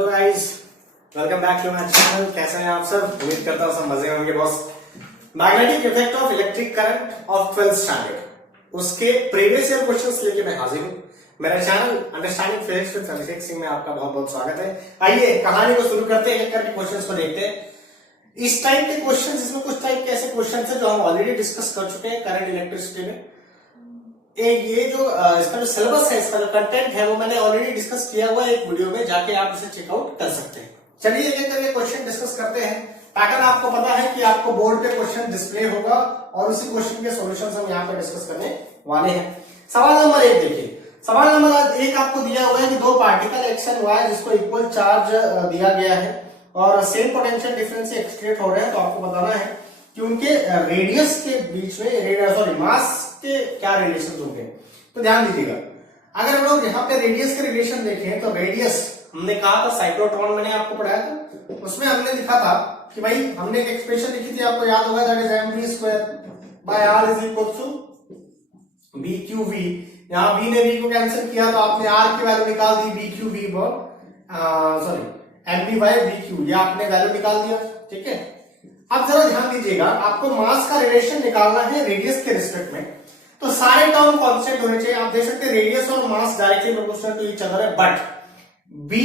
Hello guys, welcome back to my channel. कैसे हैं आप सब? उम्मीद करता हूँ सब मजे में होंगे boss. Magnetic effect of electric current of 12th standard, उसके प्रीवियस ईयर क्वेश्चंस लेके मैं हाजिर हूँ। मेरा channel understanding physics with Abhishek Singh में आपका बहुत बहुत स्वागत है। आइए कहानी को शुरू करते हैं, एक करके क्वेश्चंस को देखते हैं। इस टाइप के क्वेश्चंस, इसमें कुछ टाइप के ऐसे क्वेश्चंस हैं जो हम ऑलरेडी डिस्कस कर चुके हैं करंट इलेक्ट्रिसिटी में। ये जो इसका जो सिलेबस है, इसका जो कंटेंट है, वो मैंने ऑलरेडी डिस्कस किया हुआ है एक वीडियो में, जाके आप उसे चेकआउट कर सकते हैं। चलिए एक करके क्वेश्चन डिस्कस करते हैं। पैटर्न आपको पता है कि आपको बोर्ड पे क्वेश्चन डिस्प्ले होगा और उसी क्वेश्चन के सॉल्यूशंस हम यहाँ पे डिस्कस करने वाले हैं। सवाल नंबर 1 देखिए। सवाल नंबर 1 आपको दिया हुआ है कि दो पार्टिकल एक्स एंड वाई जिसको इक्वल चार्ज दिया गया है और सेम पोटेंशियल डिफरेंस से एक्सक्रिएट हो रहे हैं, तो आपको बताना है कि उनके रेडियस के बीच में मास के क्या रिलेशन होंगे। तो ध्यान दीजिएगा, अगर हम लोग यहाँ पे रेडियस के रिलेशन देखें तो रेडियस हमने कहा था साइक्लोट्रॉन, मैंने आपको पढ़ाया था, उसमें हमने लिखा था कि भाई हमने एक एक्सप्रेशन लिखी थी, आपको याद होगा, that is mv² by r is equal to bqv। यहाँ b ने v को कैंसिल किया तो आपने r की वैल्यू निकाल दी bqv mv बाय bq, ये आपने वैल्यू निकाल दिया। ठीक है, अब जरा ध्यान दीजिएगा, आपको मास का रिलेशन निकालना है रेडियस के रिस्पेक्ट में, तो सारे टर्म कांस्टेंट होने चाहिए। आप देख सकते हैं रेडियस और mass directly proportional to each other है, बट b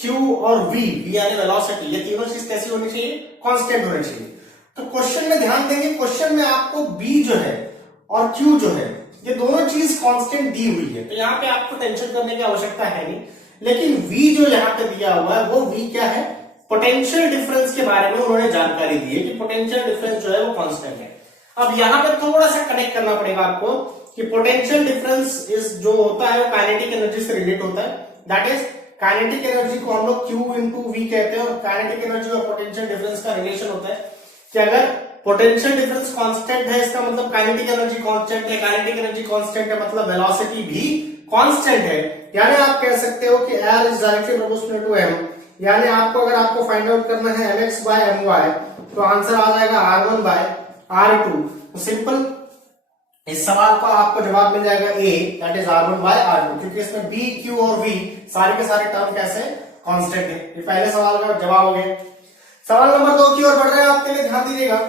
q और v यानी वेलोसिटी, ये तीनों चीज कैसी होनी चाहिए? कांस्टेंट होनी चाहिए। तो क्वेश्चन में ध्यान देंगे, क्वेश्चन में आपको b जो है और q जो है, ये दोनों चीज कांस्टेंट दी हुई है, तो यहाँ पे आपको टेंशन करने की आवश्यकता है नहीं। लेकिन v जो यहाँ पे दिया हुआ है, वो v क्या है? पोटेंशियल डिफरेंस के बारे में उन्होंने जानकारी दी है कि पोटेंशियल डिफरेंस जो है वो कांस्टेंट है। अब यहाँ पे थोड़ा सा कनेक्ट करना पड़ेगा आपको कि पोटेंशियल डिफरेंस इज जो होता है वो काइनेटिक एनर्जी से रिलेट होता है। दैट इज काइनेटिक एनर्जी को हम लोग Q इंटू V कहते हैं, और काइनेटिक एनर्जी और पोटेंशियल डिफरेंस का रिलेशन होता है कि अगर पोटेंशियल डिफरेंस कांस्टेंट है, इसका मतलब काइनेटिक एनर्जी कांस्टेंट है, काइनेटिक एनर्जी कांस्टेंट है मतलब वेलोसिटी भी कांस्टेंट है। यानी आप कह सकते हो कि R is directly proportional to M, यानी आपको फाइंड आउट करना है mx बाय my, तो आंसर आ जाएगा r1 बाय r2। तो सिंपल, इस सवाल का आपको जवाब मिल जाएगा A, that is r1 bye r2, क्योंकि इसमें b q और v सारे के सारे टर्म कैसे कांस्टेंट है। ये पहले सवाल का जवाब हो गया। सवाल नंबर 2 की ओर बढ़ रहे हैं, आपके लिए ध्यान दीजिएगा।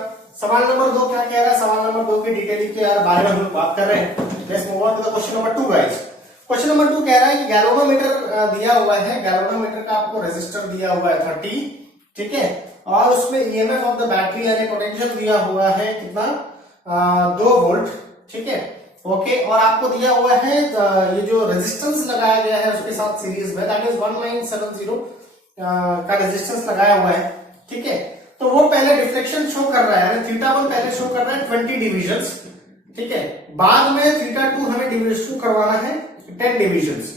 सवाल नंबर 2 क्या कह रहा है? सवाल नंबर 2 की डिटेलिंग के बारे में हम बात कर रहे हैं। Let's move on to the question number 2 guys. Question number 2 कह रहा है कि गैल्वेनोमीटर दिया हुआ है, गैल्वेनोमीटर का आपको रेजिस्टर दिया हुआ है 30, ठीक है, और उसमें ईएमएफ ऑफ द बैटरी यानी पोटेंशियल दिया हुआ है कितना? 2 वोल्ट, ठीक है, ओके, और आपको दिया हुआ है ये जो रेजिस्टेंस लगाया गया है उसके साथ सीरीज में, दैट इज 1970 का रेजिस्टेंस लगाया हुआ है। ठीक है, तो वो पहले डिफ्लेक्शन शो कर रहा है, θ1 पहले शो कर रहा है 20 डिविजन्स, ठीक है, बाद में θ2 हमें डिविजन करवाना है 10 डिविजन्स।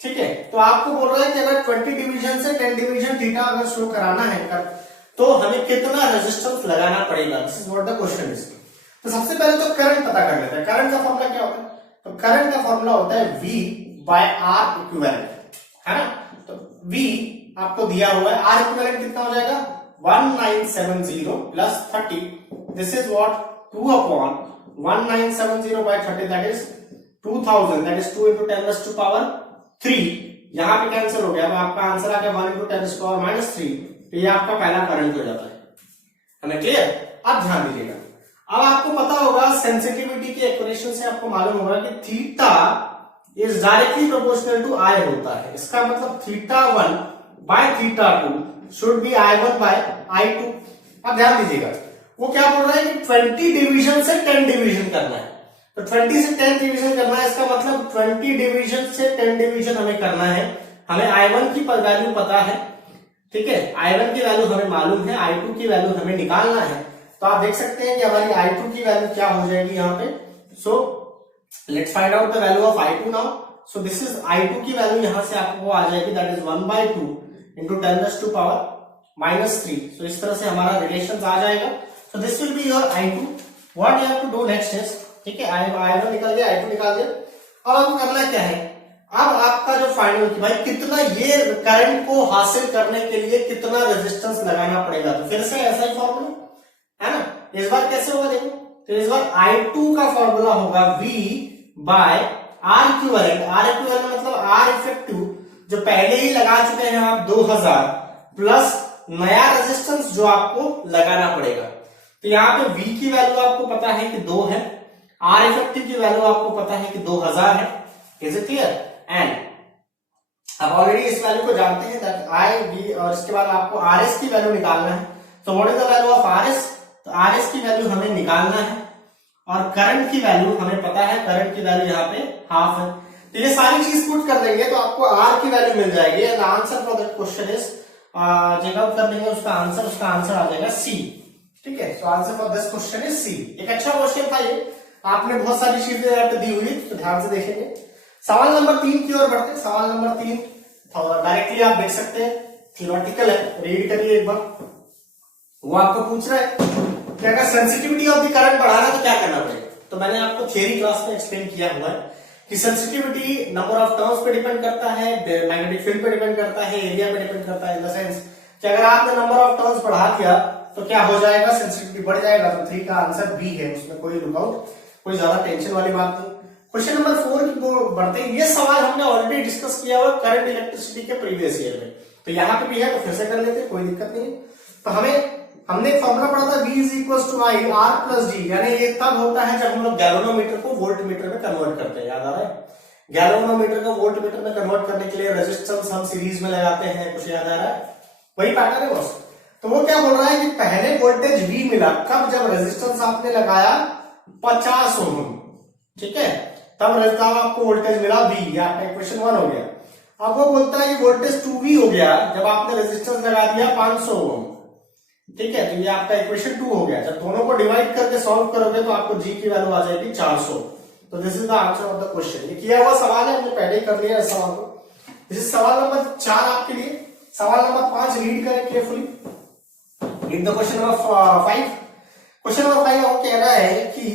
ठीक है, तो आपको बोल रहा है कि अगर 20 डिवीजन से 10 डिवीजन थीटा अगर शो कराना है तो हमें कितना रेजिस्टेंस लगाना पड़ेगा? This is what the question is. तो सबसे पहले तो करंट पता कर लेते हैं। करंट का फॉर्मूला क्या होता है? तो करंट का फॉर्मूला होता है V बाय R इक्विवेलेंट, है ना। तो V आपको दिया हुआ है, R इक्विवेलेंट कितना हो जाएगा? 1970 plus 30, this is what 2 upon 1970 by 30, that is 2000, that is 2 into 10 raised to power 3। यहां पे कैंसिल हो गया, तो आपका आंसर आ गया 1 into 10 raised to power -3। तो ये आपका पहला करंट हो जाता है। हमें क्लियर? अब ध्यान दीजिएगा, अब आपको पता होगा सेंसिटिविटी के इक्वेशन से आपको मालूम होगा कि theta is directly proportional to I होता है। इसका मतलब θ1 bye θ2 should be I1 bye I2। अब ध्यान दीजिएगा, वो क्या बोल रहा है कि 20 डिवीजन से 10 डिवीजन करना है, तो 20 से 10 डिवीजन करना है, इसका मतलब 20 डिवीजन से 10 डिवीजन हमें करना है। हमें I1 की वैल्यू पता है, ठीक है, I1 की वैल्यू हमें मालूम है, I2 की वैल्यू हमें निकालना है। तो आप देख सकते हैं कि हमारी I2 की वैल्यू क्या हो जाएगी यहाँ पे। So let's find out the value of I2 now. So this is I2 की वैल्यू यहाँ से आपको आ जाएगी, that is 1/2 into 10 raised to power -3। So इस तरह से हमारा रिलेशन आ जाएगा। So this will be your I2। What you have to do next is, ठीक है, I1 निकल गया, I2 निकाल दिया। अब आपको करना क्या है? अब आपका जो फाइनल कि भाई कितना ये करंट को हासिल करने के लिए कितना रेजिस्टेंस लगाना पड़ेगा, तो फिर से ऐसा ही फॉर्मूला है ना। इस बार कैसे होगा देखो, तो इस बार I2 का फॉर्मूला होगा V by R equivalent. R equivalent मतलब R इफेक्टिव जो पहले ही लगा चुके हैं आप 2000 प्लस नया रेजिस्टेंस जो आपको लगाना पड़ेगा। तो यहाँ पे V की वैल्यू आपको पता है कि 2 है, R इफेक्टिव की वैल्यू आपको पता है कि 2000 है। Is it clear? एंड अब ऑलरेडी इस वैल्यू को जानते हैं दैट I V, और इसके बाद आपको RS की वैल्यू निकालना है। तो what is the value of RS? तो RS की वैल्यू हमें निकालना है, और करंट की वैल्यू हमें पता है, करंट की वैल्यू यहाँ पे हाफ है। तो ये सारी चीज पुट कर देंगे तो आपको R की वैल्यू मिल जाएगी। And answer for that question is, check out कर लेंगे उसका आंसर आ जाएगा C। ठीक है, तो answer for this question is C। एक अच्छा क्वेश्चन था ये, आपने बहुत सारी चीजें यहाँ पे दी हुई, तो ध्यान से देखेंगे। सवाल नंबर 3 की ओर बढ़ते हैं। सवाल नंबर 3 डायरेक्टली आप देख सकते हैं, थियोरेटिकल है, रीड करिए एक बार। वो आपको पूछ रहा है कि अगर सेंसिटिविटी ऑफ द करंट बढ़ाना तो क्या करना पड़ेगा। तो मैंने आपको थियरी क्लास में एक्सप्लेन किया हुआ है कि सेंसिटिविटी नंबर ऑफ टर्म्स पे डिपेंड करता है, मैग्नेटिक फील्ड पे डिपेंड करता है, एरिया पे डिपेंड करता है। इन द सेंस कि अगर आपने नंबर ऑफ टर्म्स बढ़ा दिया तो क्या हो जाएगा, सेंसिटिविटी बढ़ जाएगा। तो 3 का आंसर बी है, उसमें कोई लुकआउट, कोई ज्यादा टेंशन वाली बात नहीं। क्वेश्चन नंबर 4 की बढ़ते हैं। ये सवाल हमने ऑलरेडी डिस्कस किया हुआ करंट इलेक्ट्रिसिटी के प्रीवियस ईयर में, तो यहाँ पे भी है तो फिर से कर लेते, कोई दिक्कत नहीं। तो हमने फॉर्मूला पढ़ा था V is equal to I R plus G, यानी ये तब होता है जब हम लोग गैल्वेनोमीटर को वोल्टमीटर में कन्वर्ट करते हैं। याद आ रहा है? गैल्वेनोमीटर को वोल्टमीटर में कन्वर्ट करने के लिए रेजिस्टेंस हम सीरीज में लगाते हैं, कुछ याद आ रहा है? वही पैटर्न है बस। तो वो क्या बोल रहा है कि पहले वोल्टेज V मिला कब, जब रेजिस्टेंस आपने लगाया 50 ओम। ठीक है, तब आपको वोल्टेज मिला V, या आपका इक्वेशन 1 हो गया। अब वो बोलता है कि वोल्टेज 2V हो गया जब आपने रेजिस्टेंस लगा दिया 500 ओम। ठीक है, तो ये आपका इक्वेशन 2 हो गया। जब दोनों को डिवाइड करके सॉल्व करोगे तो आपको G की वैल्यू आ जाएगी 400। तो this is the answer of the question. ये किया हुआ सवाल है, हमने पहले ही कर लिया इस सवाल को। दिस सवाल नंबर 4 आपके लिए। सवाल नंबर 5 रीड करें carefully. Read the question number 5। Question number 5 वो कह रहा है कि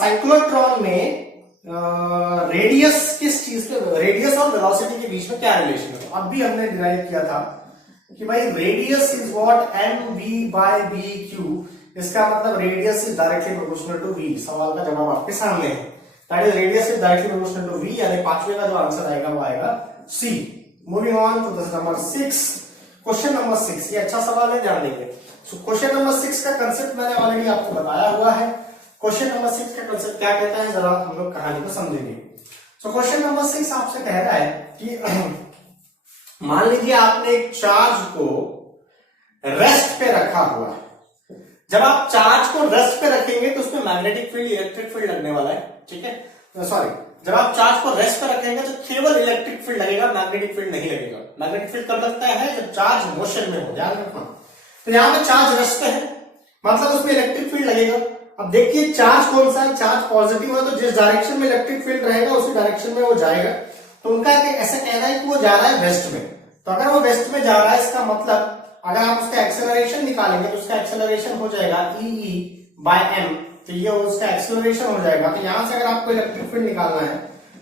साइक्लोट्रॉन में रेडियस किस चीज के, रेडियस और वेलोसिटी के बीच में क्या रिलेशन है। अब भी हमने डिराइव किया था कि भाई रेडियस इज व्हाट mv/bq। इसका मतलब radius is directly proportional to v। सवाल का जवाब आपके सामने है, that is radius is directly proportional to v, यानी पांचवे का जो आंसर आएगा वो आएगा C। Moving on to the number 6। Question number 6, ये अच्छा सवाल है, ध्यान देंगे। सो क्वेश्चन नंबर 6 का कंसेप्ट मैंने ऑलरेडी आपको बताया हुआ है। क्वेश्चन नंबर 6 का कंसेप्ट क्या कहता है, जरा हम लोग कहानी को समझेंगे। सो क्वेश्चन नंबर 6 आपसे कह रहा है कि मान लीजिए आपने एक चार्ज को रेस्ट पे रखा हुआ है। जब आप चार्ज को रेस्ट पे रखेंगे तो उसमें मैग्नेटिक फील्ड, इलेक्ट्रिक फील्ड लगने वाला है। ठीक है, सॉरी, जब आप चार्ज को रेस्ट पे रखेंगे तो केवल इलेक्ट्रिक फील्ड लगेगा, मैग्नेटिक फील्ड नहीं लगेगा। मैग्नेटिक फील्ड कब लगता है, जब चार्ज मोशन में हो, ध्यान रखना। तो यहाँ पे चार्ज रेस्ट पे है, मतलब उसमें इलेक्ट्रिक फील्ड लगेगा। अब देखिए चार्ज कौन सा है, चार्ज पॉजिटिव है, तो जिस डायरेक्शन में इलेक्ट्रिक फील्ड रहेगा उसी डायरेक्शन में वो जाएगा। तो उनका ऐसा कहना है कि वो जा रहा है वेस्ट में। तो अगर वो वेस्ट में जा रहा है, इसका मतलब अगर आप उसका एक्सेलरेशन निकालेंगे तो उसका एक्सेलरेशन हो जाएगा E/m। तो ये उसका एक्सेलरेशन हो जाएगा। तो यहां से अगर आपको इलेक्ट्रिक फील्ड निकालना है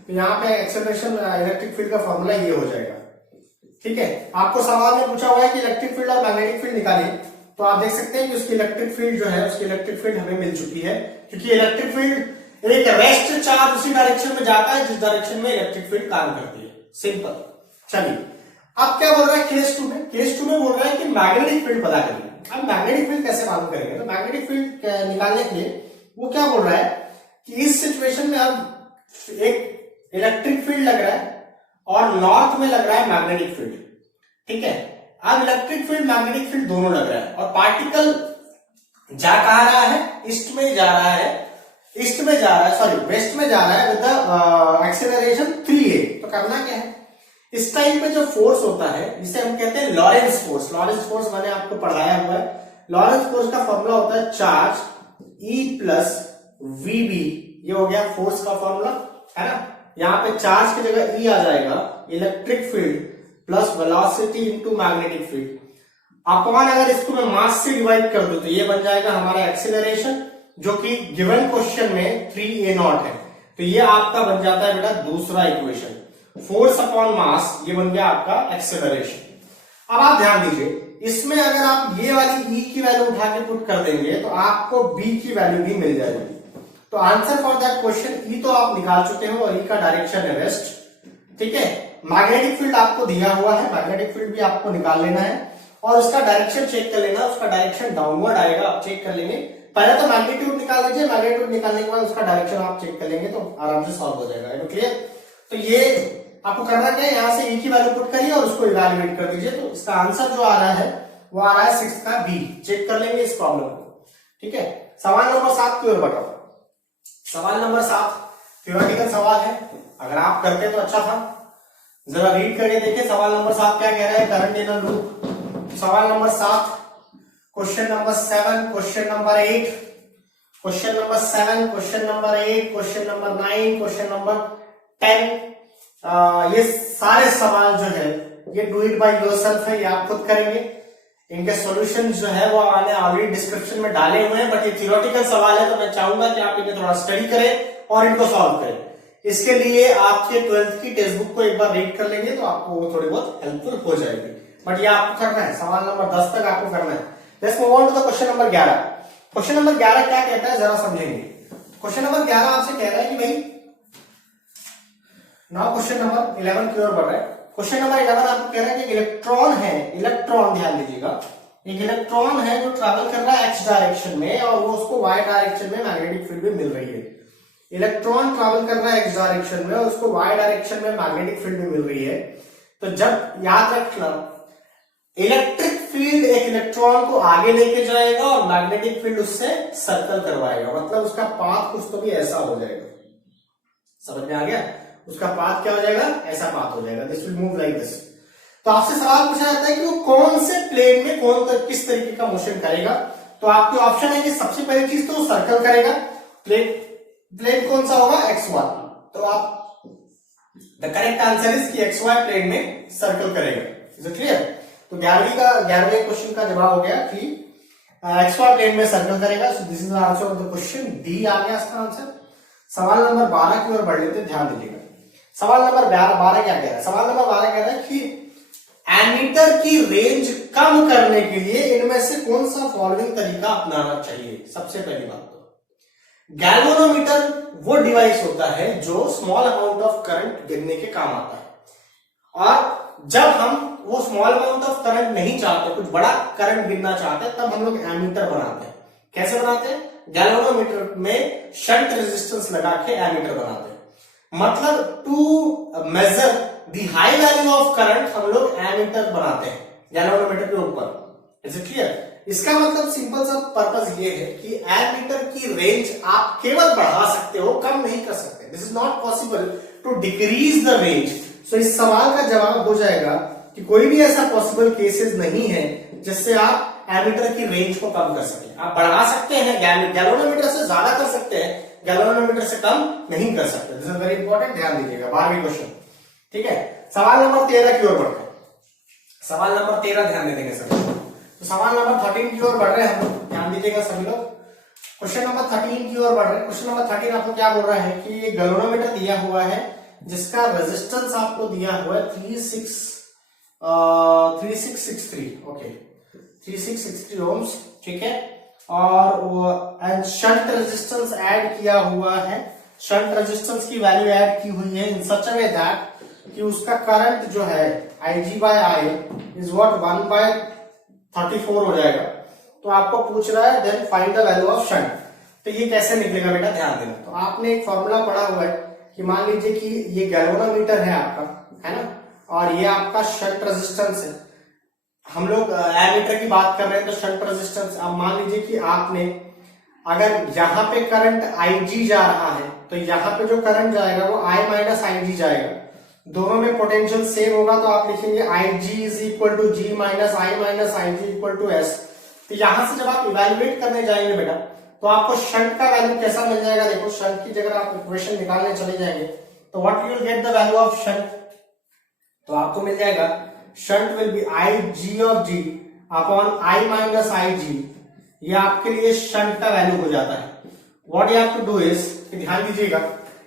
तो यहाँ पे एक्सेलरेशन, इलेक्ट्रिक फील्ड का फॉर्मूला ये हो जाएगा। ठीक है, आपको सवाल में पूछा हुआ है कि इलेक्ट्रिक फील्ड और मैग्नेटिक फील्ड निकालिए, तो आप देख सकते हैं कि उसकी इलेक्ट्रिक फील्ड जो है, उसकी इलेक्ट्रिक फील्ड हमें मिल चुकी है, क्योंकि इलेक्ट्रिक फील्ड एक रेस्ट चार्ज उसी डायरेक्शन में जाता है जिस डायरेक्शन में इलेक्ट्रिक फील्ड काम करती है। सिंपल। चलिए, अब क्या बोल रहा है केस 2 में? केस 2 में बोल रहा है कि मैग्नेटिक फील्ड पता करिए। अब मैग्नेटिक फील्ड कैसे मालूम करेंगे? तो मैग्नेटिक फील्ड निकालने के लिए वो क्या बोल रहा है कि इस सिचुएशन में अब एक इलेक्ट्रिक फील्ड लग रहा है और नॉर्थ में लग रहा है मैग्नेटिक फील्ड। ठीक है, अब इलेक्ट्रिक फील्ड मैग्नेटिक फील्ड दोनों लग रहा है और पार्टिकल जा कहां रहा है, ईस्ट में जा रहा है, ईस्ट में जा रहा है, सॉरी वेस्ट में जा रहा है विद द एक्सेलरेशन 3a। तो करना क्या है, इस टाइम पे जो फोर्स होता है जिसे हम कहते हैं लॉरेंस फोर्स। लॉरेंस फोर्स मैंने आपको पढ़ाया हुआ है। लॉरेंस फोर्स का फॉर्मूला होता है चार्ज E प्लस VB। ये हो गया फोर्स का फॉर्मूला, है ना। यहाँ पे चार्ज की जगह E आ जाएगा, electric field plus velocity into magnetic field upon, अगर इसको मैं मास से डिवाइड कर दूं तो ये बन जाएगा हमारा एक्सेलरेशन, जो कि गिवन क्वेश्चन में 3a0 है। तो ये आपका बन जाता है बेटा दूसरा इक्वेशन, फोर्स अपॉन मास, ये बन गया आपका एक्सेलरेशन। अब आप ध्यान दीजिए, इसमें अगर आप ये वाली E की वैल्यू उठा के पुट कर देंगे तो आपको B की वैल्यू भी मिल जाएगी। तो answer for that question E तो आप निकाल चुके हो और E का डायरेक्शन है वेस्ट। ठीक है, मैग्नेटिक फील्ड आपको दिया हुआ है, मैग्नेटिक फील्ड भी आपको निकाल लेना है और उसका डायरेक्शन चेक कर लेना, उसका डायरेक्शन डाउनवर्ड आएगा, आप चेक कर लेंगे। पहले तो मैग्नीट्यूड निकाल लीजिए, मैग्नीट्यूड निकालने के बाद उसका डायरेक्शन आप चेक कर लेंगे तो आराम से सॉल्व हो जाएगा। तो क्लियर? तो ये आपको करना क्या है, यहाँ से ई की वैल्यू पुट करिए और उसको इवैल्यूएट कर दीजिए। तो इसका आंसर जो आ रहा है वो आ रहा है 6 का बी। चेक कर लेंगे इस प्रॉब्लम को, ठीक है। सवाल नंबर 7 की ओर बढ़ो। सवाल नंबर 7 थ्योरेटिकल सवाल है, अगर आप करते तो अच्छा था। जरा रीड करके देखिए सवाल नंबर 7 क्या कह रहा है, करंट इन अ लूप। सवाल number 7, question number 7, question number 8, question number 7, question number 8, question number 9, question number 10। ये सारे सवाल जो है ये डू इट बाय योरसेल्फ है, ये आप खुद करेंगे। इनके सॉल्यूशन जो है वो मैंने ऑलरेडी डिस्क्रिप्शन में डाले हुए हैं, बट ये थ्योरेटिकल सवाल है तो मैं चाहूंगा कि आप इन्हें थोड़ा स्टडी करें और इनको सॉल्व करें। इसके लिए आपके 12th की टेक्स्ट बुक को एक बार रीड कर लेंगे तो आपको वो थोड़ी बहुत हेल्पफुल हो जाएगी। बट ये आपको करना है, सवाल नंबर 10 तक आपको करना है। Let's move on to the question number 11। Question number 11 क्या कहता है जरा समझेंगे। क्वेश्चन नंबर 11 आपसे कह रहा है कि भाई, नाउ क्वेश्चन नंबर 11 की ओर बढ़ रहा है। क्वेश्चन नंबर 11 आपको कह रहा है कि इलेक्ट्रॉन है, इलेक्ट्रॉन ध्यान दीजिएगा, एक इलेक्ट्रॉन है जो ट्रैवल कर रहा है एक्स डायरेक्शन में और वो उसको वाई डायरेक्शन में मैग्नेटिक फील्ड भी मिल रही है। इलेक्ट्रॉन ट्रैवल कर रहा है एक्स डायरेक्शन में और उसको वाई डायरेक्शन में मैग्नेटिक फील्ड भी मिल रही है। तो जब याद रखना, इलेक्ट्रिक फील्ड एक इलेक्ट्रॉन को आगे लेके जाएगा और मैग्नेटिक फील्ड उससे सर्कल करवाएगा, मतलब उसका पाथ कुछ तो भी ऐसा हो जाएगा। समझ में आ गया? उसका पाथ क्या हो जाएगा, ऐसा पाथ हो जाएगा, this will move like this. तो आपसे सवाल पूछा जाता है कि वो कौन से प्लेन में किस तरीके का मोशन करेगा। तो आपके ऑप्शन है कि सबसे पहली चीज तो सर्कल करेगा, प्लेन कौन सा होगा, XY। तो आप द करेक्ट आंसर इज कि XY प्लेन में सर्कल करेगा। Is it clear? तो 11वें क्वेश्चन का जवाब हो गया कि XY प्लेन में सर्कल करेगा। So this is the answer of the question, D आ गया इसका आंसर। सवाल नंबर 12 की ओर बढ़ लेते, ध्यान दीजिएगा। सवाल नंबर 12 क्या कह रहा है? सवाल नंबर 12 कह रहा है कि एमीटर की रेंज कम करने के लिए इनमें से कौन सा फॉलोइंग तरीका अपनाना चाहिए। सबसे पहली बात तो गैल्वेनोमीटर वो डिवाइस होता है जो स्मॉल अमाउंट ऑफ करंट गिनने के काम आता है, और जब हम वो स्मॉल अमाउंट ऑफ करंट नहीं चाहते, कुछ बड़ा करंट गिनना चाहते हैं, तब हम लोग एमीटर बनाते हैं। कैसे बनाते हैं? गैल्वेनोमीटर में शंट रेजिस्टेंस लगा के एमीटर बनाते हैं। मतलब to measure the high value of current हम लोग एमीटर बनाते हैं गैल्वेनोमीटर के ऊपर। Is it clear? इसका मतलब सिंपल सा पर्पस ये है कि एमीटर की रेंज आप केवल बढ़ा सकते हो, कम नहीं कर सकते। This is not possible to decrease the range. So इस सवाल का जवाब हो जाएगा कि कोई भी ऐसा पॉसिबल केसेस नहीं है जिससे आप एमीटर की रेंज को कम कर सके। आप बढ़ा सकते हैं, गैल्वेनोमीटर से ज्यादा कर सकते हैं, गैल्वेनोमीटर से कम नहीं कर सकते। दिस इज वेरी इंपॉर्टेंट, ध्यान दीजिएगा। 12वीं क्वेश्चन, ठीक है। सवाल नंबर 13 की ओर बढ़ते हैं। सवाल नंबर 13 ध्यान दे देंगे सभी। तो सवाल नंबर 13 की ओर बढ़ रहे हैं हम लोग, ध्यान दीजिएगा सभी लोग। क्वेश्चन नंबर 13 की ओर बढ़ रहे हैं। क्वेश्चन नंबर 13 आपको क्या बोल रहा है कि ये गैल्वेनोमीटर दिया हुआ है जिसका रेजिस्टेंस आपको दिया हुआ है 3663, ओके 3663 ओम्स, ठीक है। और वो एंड शंट रेजिस्टेंस ऐड किया हुआ है, शंट रेजिस्टेंस की वैल्यू ऐड की हुई है इन सच अ वे दैट कि उसका करंट जो है Ig/I इज व्हाट 1/34 हो जाएगा। तो आपको पूछ रहा है then find the value of shunt. तो ये कैसे निकलेगा बेटा, ध्यान देना। तो आपने एक फॉर्मूला पढ़ा हुआ है कि मान लीजिए कि ये गैल्वेनोमीटर है आपका, है ना, और ये आपका शंट रेजिस्टेंस है। हम लोग एमीटर की बात कर रहे हैं तो शंट रेजिस्टेंस। अब मान लीजिए कि आपने अगर यहाँ पे करंट Ig जा रहा है तो यहाँ पे जो करंट जाएगा वो I-Ig जाएगा। दोनों में पोटेंशियल सेम होगा तो आप लिखेंगे Ig is equal to G minus I-Ig equal to S। तो यहां से जब आप इवेल्युएट करने जाएंगे बेटा तो आपको शंट का वैल्यू कैसा मिल जाएगा। देखो शंट की जगह आप इक्वेशन निकालने चले जाएंगे तो what you will get the value of shunt. तो आपको मिल जाएगा shunt will be Ig of G upon I-Ig। ये आपके लिए शंट का वैल्यू हो जाता है। What you have to do is, ध्यान दीजिएगा,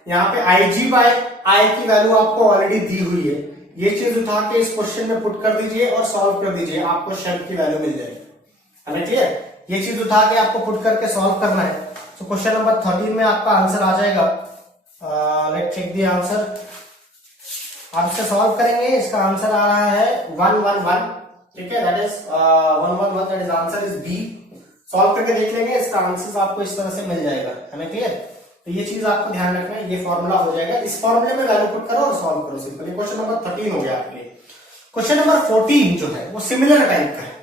यहाँ पे Ig/I की वैल्यू आपको ऑलरेडी दी हुई है। ये चीज उठा के इस क्वेश्चन में पुट कर दीजिए और सॉल्व कर दीजिए, आपको शंट की वैल्यू मिल जाएगी। हमें क्लियर? ये चीज उठा के आपको पुट करके सॉल्व करना है। तो क्वेश्चन नंबर 13 में आपका आंसर आ जाएगा। Let's check the answer. आप इसे सॉल्व करेंगे, इसका आंसर आ रहा है 111, ठीक है, that is 111, that is answer is B. Solve करके देख लेंगे, इसका आंसर आपको इस तरह से मिल जाएगा, हमें क्लियर। तो ये चीज आपको ध्यान रखना है, ये फॉर्मूला हो जाएगा, इस फॉर्मूले में वैल्यू पुट करो और सॉल्व करो, सिंपल। क्वेश्चन नंबर 13 हो गया आपके लिए। क्वेश्चन नंबर 14 जो है वो सिमिलर टाइप का है,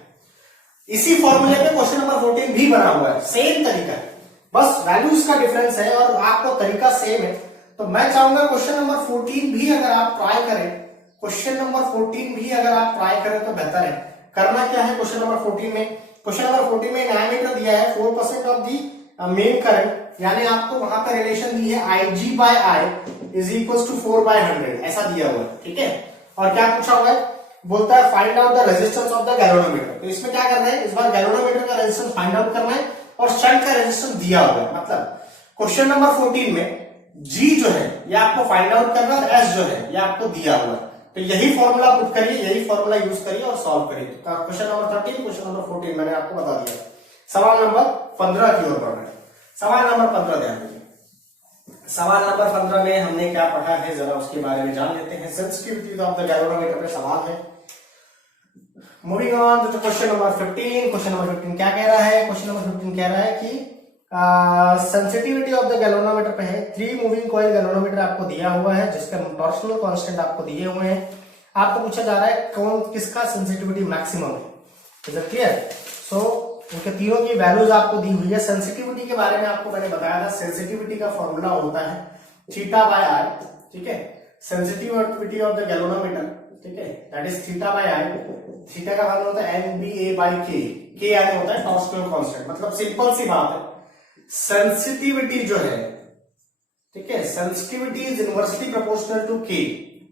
इसी फॉर्मूले पे क्वेश्चन नंबर 14 भी बना हुआ है, सेम तरीका है, बस वैल्यूज का डिफरेंस है और आपको तरीका सेम है। तो मैं चाहूंगा क्वेश्चन नंबर 14 भी अगर आप ट्राई करें, क्वेश्चन नंबर 14 भी अगर आप ट्राई करें तो बेहतर है। करना क्या है क्वेश्चन नंबर 14 में, क्वेश्चन नंबर 14 में डायमीटर दिया है 4% ऑफ दी मेन करंट, यानी आपको वहां पर रिलेशन दी है Ig by I is equal to 4/100, ऐसा दिया हुआ है, ठीक है। और क्या पूछा हुआ है, बोलता है find out the resistance of the galvanometer. तो इसमें क्या करना है, इस बार गैल्वेनोमीटर का रेजिस्टेंस फाइंड आउट करना है और शंट का रेजिस्टेंस दिया हुआ है। मतलब क्वेश्चन नंबर 14 में G जो है ये आपको फाइंड आउट करना है और S जो है ये आपको दिया हुआ है। तो यही फॉर्मूला पुट करिए, यही फॉर्मूला यूज करिए और सॉल्व करिए। तो क्वेश्चन नंबर 13, क्वेश्चन नंबर 14 मैंने आपको बता दिया। सवाल नंबर 15 की ओर बढ़ रहे हैं। सवाल नंबर 15 ध्यान दीजिए। सवाल नंबर 15 में हमने क्या पढ़ा है जरा उसके बारे में जान लेते हैं। सेंसिटिविटी ऑफ द गैल्वेनोमीटर पे सवाल है। Moving on to question number 15। Question number 15 क्या कह रहा है, क्वेश्चन नंबर 15 कह रहा है कि सेंसिटिविटी ऑफ द गैल्वेनोमीटर पे है 3 मूविंग कॉइल गैल्वेनोमीटर आपको दिया हुआ है, जिसका टॉर्शनल कांस्टेंट आपको दिए हुए हैं। आपको पूछा जा रहा है कौन किसका सेंसिटिविटी मैक्सिमम है, इज इट क्लियर। सो उनके तीनों की वैल्यूज आपको दी हुई है। सेंसिटिविटी के बारे में आपको मैंने बताया था, सेंसिटिविटी का फॉर्मूला होता है थीटा बाय आई, ठीक है। सेंसिटिविटी ऑफ द गैल्वेनोमीटर, ठीक है, that is theta by I. Theta का फॉर्मूला होता है NBA बाय के यानी होता है टॉर्शनल कांस्टेंट। मतलब सिंपल सी बात है, सेंसिटिविटी जो है, ठीक है, sensitivity is inversely proportional to K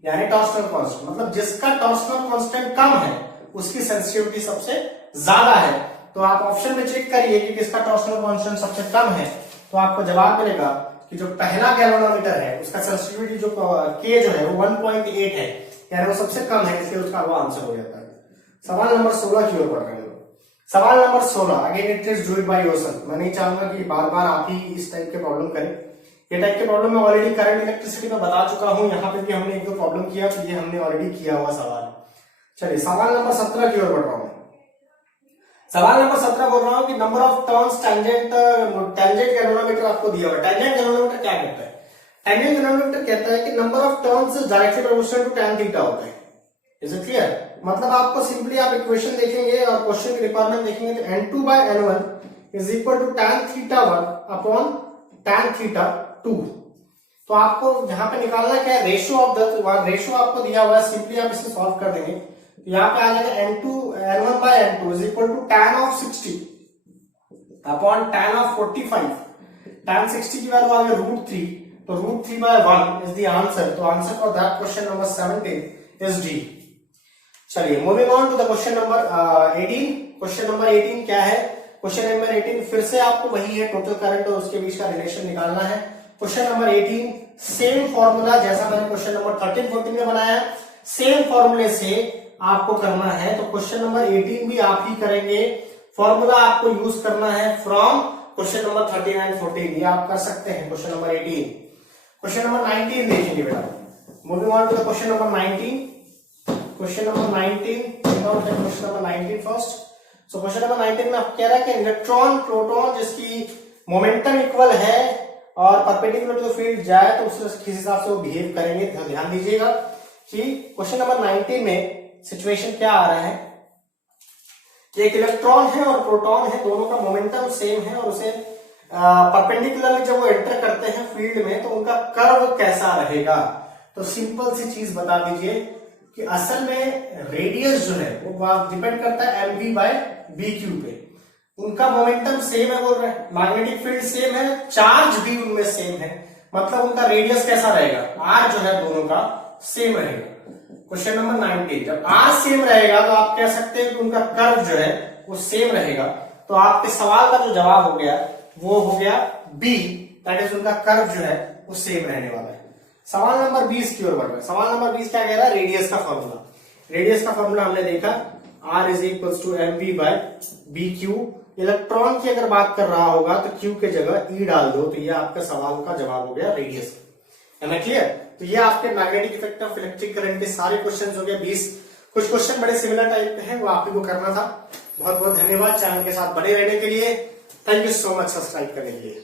यानी टॉर्शनल कांस्टेंट। मतलब जिसका टॉर्शनल कांस्टेंट कम है उसकी सेंसिटिविटी सबसे ज्यादा है। तो आप ऑप्शन में चेक करिए कि किसका टॉर्शनल कांस्टेंट सबसे कम है, तो आपको जवाब मिलेगा कि जो पहला गैल्वेनोमीटर है उसका सेंसिटिविटी जो के जो है वो 1.8 है, यानी वो सबसे कम है, इसलिए उसका वो आंसर हो जाता है। सवाल नंबर 16 की ओर बढ़ रहे हैं। सवाल number 16, again it is do it by yourself. मैं नहीं चाहूंगा कि बार बार आप ही इस टाइप के प्रॉब्लम करें। ये टाइप के प्रॉब्लम मैं ऑलरेडी करंट इलेक्ट्रिसिटी में बता चुका हूं, यहाँ पे भी हमने एक दो प्रॉब्लम किया, तो ये हमने ऑलरेडी किया हुआ सवाल। चलिए सवाल नंबर 17 की ओर बढ़ रहा हूं। सवाल नंबर 17 बोल रहा हूं कि number of turns tangent galvanometer आपको दिया हुआ है। टेंजेंट गैल्वेनोमीटर क्या कहता है, टेंजेंट गैल्वेनोमीटर कहता है कि number of turns directly proportional to tan theta होता है, इज इट क्लियर। मतलब आपको सिंपली आप इक्वेशन देखेंगे और क्वेश्चन की रिक्वायरमेंट देखेंगे तो N2 by N1 is equal to tan theta 1 upon tan theta 2। तो आपको यहाँ पे निकालना क्या है, रेशियो ऑफ द, रेशियो आपको दिया हुआ है, सिंपली आप इसे सॉल्व कर देंगे तो यहाँ पे आ जाएगा N1 by N2 is equal to tan of 60 upon tan of 45। tan 60 की वैल्यू आ गई √3, तो √3 by 1 इज द आंसर। तो answer for that question number 17 is D. चलिए moving on to the question number 18। Question number 18 क्या है, question number 18 फिर से आपको वही है, टोटल करंट और उसके बीच का रिलेशन निकालना है। क्वेश्चन नंबर 18 सेम फॉर्मूला जैसा मैंने क्वेश्चन नंबर 13 14 में बनाया, सेम फॉर्मूले से आपको करना है। तो क्वेश्चन नंबर 18 भी आप ही करेंगे, फॉर्मूला आपको यूज करना है फ्रॉम क्वेश्चन नंबर 13 एंड 14, ये आप कर सकते हैं। क्वेश्चन नंबर 18, क्वेश्चन नंबर 19 देखेंगे बेटा। Moving on to the question number 19। Question number 19, question number 19 first. So question number 19 में आप कह रहा है कि इलेक्ट्रॉन प्रोटॉन जिसकी मोमेंटम इक्वल है और परपेंडिकुलर टू द फील्ड जाए तो उसके हिसाब से वो बिहेव करेंगे। ध्यान दीजिएगा कि क्वेश्चन नंबर 19 में सिचुएशन क्या आ रहा है कि एक इलेक्ट्रॉन है और प्रोटॉन है, दोनों का मोमेंटम सेम है और उसे परपेंडिकुलरली जब वो एंटर करते हैं फील्ड में तो उनका कर्व कैसा रहेगा। तो सिंपल सी चीज बता दीजिए कि असल में रेडियस जो है वो डिपेंड करता है mv बाय bq पे। उनका मोमेंटम सेम है बोल रहे हैं, मैग्नेटिक फील्ड सेम है, चार्ज भी उनमें सेम है, मतलब उनका रेडियस कैसा रहेगा, r जो है दोनों का सेम रहेगा। क्वेश्चन नंबर 19, जब r सेम रहेगा तो आप कह सकते हैं कि उनका कर्व जो है वो सेम रहेगा। तो आपके सवाल का जो जवाब हो गया वो हो गया बी, दैट इज उनका कर्व जो है वो सेम रहने वाला है। सवाल नंबर 20 की ओर बढ़ रहा है। सवाल नंबर 20 क्या कह रहा है, रेडियस का फॉर्मूला। रेडियस का फॉर्मूला हमने देखा r is equal to mv by bq। Electron की अगर बात कर रहा होगा तो q के जगह e डाल दो, तो ये आपका सवाल का जवाब हो गया रेडियस। है ना क्लियर। तो ये आपके magnetic effect of electric current के सारे क्वेश्चन हो गए 20। कुछ क्वेश्चन बड़े सिमिलर टाइप के हैं, वो आप ही को करना था। बहुत बहुत धन्यवाद चैनल के साथ बने रहने के लिए। Thank you so much subscribe करने के लिए।